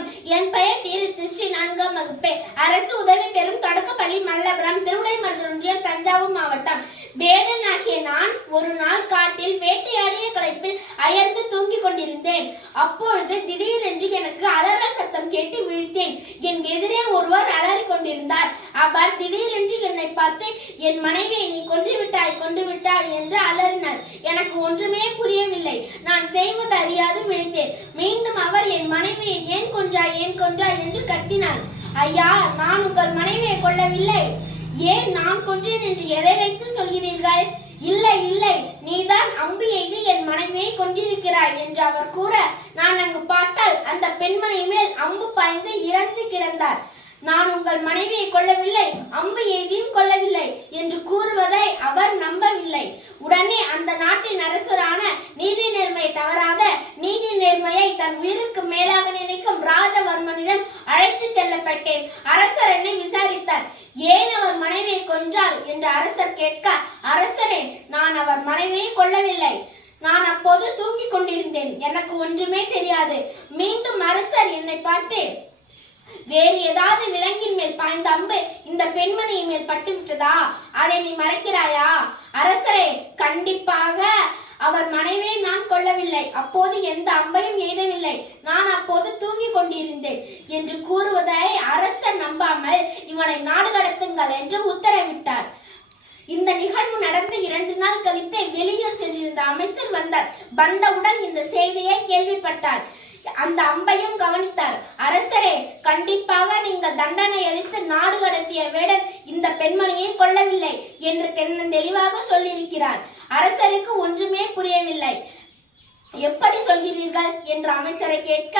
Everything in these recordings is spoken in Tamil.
வணக்கம். என் பெயர் திருச்சி 4ஆம் வகுப்பு அரசு உதவி பெறும் தொடக்கப்பள்ளி மல்லபுரம் திருவிடைமருதூர் ஒன்றியம் தஞ்சாவூர் மாவட்டம். வேடன் ஆகிய நான் ஒரு நாள் காட்டில் வேட்டையாடிய களைப்பில் அயர்ந்து தூங்கிக் கொண்டிருந்தேன். அப்பொழுது திடீரென்று எனக்கு அலறல் சத்தம் கேட்டு விழித்தேன். என் எதிரே ஒருவர் அலறிக் கொண்டிருந்தார். அவர் திடீரென்று என்னை பார்த்து, என் மனைவியை நீ கொன்று விட்டாய் என்று அலறினார். எனக்கு ஒன்றுமே புரியவில்லை. நான் செய்வது அறியாது விழித்தேன். மீண்டும் அவர் என் மனைவியை ஏன் கொன்றாய் என்று கத்தினார். ஐயா, நான் உங்கள் மனைவியை கொல்லவில்லை. ஏன் நான் கொன்றேன் என்று எதை வைத்து சொல்கிறீர்கள்? இல்லை, நீதான் அம்பு எய்து என் மனைவியை கொன்றிருக்கிறாய் என்று அவர் கூற, நான் அங்கு பார்த்தால் அந்த பெண்மணி மேல் அம்பு பாய்ந்து இறந்து கிடந்தார். நான் உங்கள் மனைவியை கொல்லவில்லை, அம்பு எய்தியும் கொல்லவில்லை என்று கூறுவதை அவர் நம்பவில்லை. உடனே அந்த நாட்டின் அரசரான நீதி நேர்மையை தவறாத நீதி நேர்மையை தன் உயிருக்கு மேலாக நினைக்கும் ராஜவர்மனிடம் அழைத்து செல்லப்பட்டேன். அரசர் என்னை விசாரித்தார். ஏன் அவர் மனைவியை கொன்றார் என்று அரசர் கேட்க, அரசரே, நான் அவர் மனைவியை கொல்லவில்லை. நான் அப்போது தூங்கிக் கொண்டிருந்தேன். எனக்கு ஒன்றுமே தெரியாது. மீண்டும் அரசர் என்னை பார்த்து, வேறு ஏதாவது விலங்கின் மேல் பாய்ந்த அம்பு இந்த பெண்மணியின் மேல் பட்டு விட்டதா? அதை நீ மறைக்கிறாயா? அரசரே, கண்டிப்பாக அவர் மனைவியை நான் கொல்லவில்லை. அப்போது எந்த அம்பையும் எய்தவில்லை. நான் அப்போது தூங்கிக் கொண்டிருந்தேன் என்று கூறுவதை அரசர் நம்பாமல் இவனை நாடு கடத்துங்கள் என்று உத்தரவிட்டார். இந்த நிகழ்வு நடந்து 2 நாள் கழித்து வெளியூர் சென்றிருந்த அமைச்சர் வந்தார். வந்தவுடன் இந்த செய்தியை கேள்விப்பட்டார். அந்த அம்பையும் கவனித்தார். அரசரே, கண்டிப்பாக நீங்கள் தண்டனை அளித்து நாடு கடத்திய வேடன் இந்த பெண்மணியை கொல்லவில்லை என்று தெளிவாக சொல்லியிருக்கிறார். அரசருக்கு ஒன்றுமே புரியவில்லை. எப்படி சொல்கிறீர்கள் என்று அமைச்சரை கேட்க,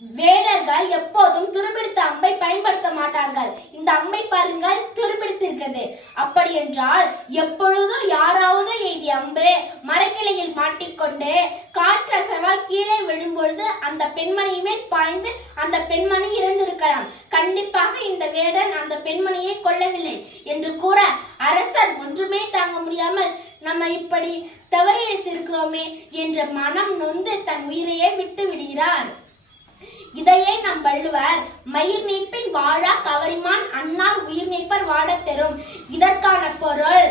வேடர்கள் எப்போதும் துருபிடித்த அம்பை பயன்படுத்த மாட்டார்கள். இந்த அம்பை பாருங்கள், துருபிடித்திருக்கிறது. அப்படி என்றால் எப்பொழுதும் யாராவது எய்திய அம்பு மரக்கிளையில் மாட்டிக்கொண்டு காற்றசவால் கீழே விழும்பொழுது அந்த பெண்மணியுமே பாய்ந்து அந்த பெண்மணி இறந்திருக்கலாம். கண்டிப்பாக இந்த வேடன் அந்த பெண்மணியை கொல்லவில்லை என்று கூற, அரசர் ஒன்றுமே தாங்க முடியாமல், நம்ம இப்படி தவறிழைத்திருக்கிறோமே என்ற மனம் நொந்து தன் உயிரையே விட்டு விடுகிறார். இதையே நம் வள்ளுவர், மயிர் நீப்பின் வாழா கவரிமான் அன்னார் உயிர் நீப்பர் வாடத் தெரும். இதற்கான பொருள்,